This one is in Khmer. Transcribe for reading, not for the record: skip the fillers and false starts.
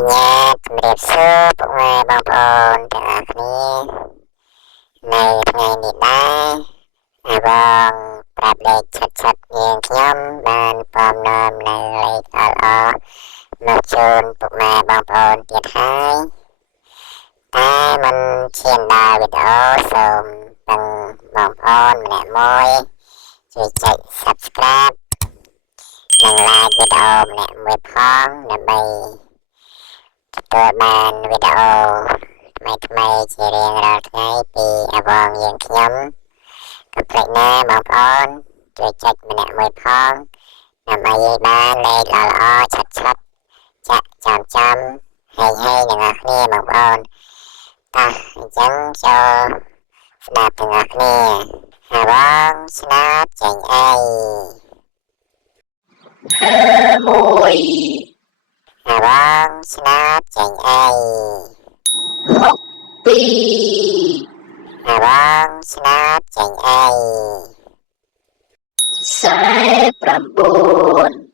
ញ្ញាជំរាបសួរពុកម៉ែបងប្អូនទាំងអស់គ្នានៅថ្ងៃនេះដែរបងប្រាប់លេខឆិតនាងខ្ញុំបានពំនាំនៅលេខល្អមកជូនពុកម៉ែបងប្អូនទៀតហើយតែមិនឈានដល់វីដេអូសូមទាំងបងប្អូនម្នាក់មួយជួយចុច Subscribe និង Like វីដេអូម្នាក់មួយផងដើម្បីទទួលបានវីដេអូថ្មីជារៀងរាល់ថ្ងៃពីអវងយើងខ្ញុំកុំភ្លេចណាបងប្អូនជួយចុចម្នាក់មួយផងដើម្បីឲ្យបានលេខល្អឆាត់ចាក់ចាំហើយទាំងអស់គ្នាបងប្អូនតោះអញ្ចឹងចូលស្ដាប់ទាំងអស់គ្នាហើយបងស្នាប់ចេញអីមួយហើយបងស្នាប់ចេញអីពីរហើយបងស្នាប់ចេញអី49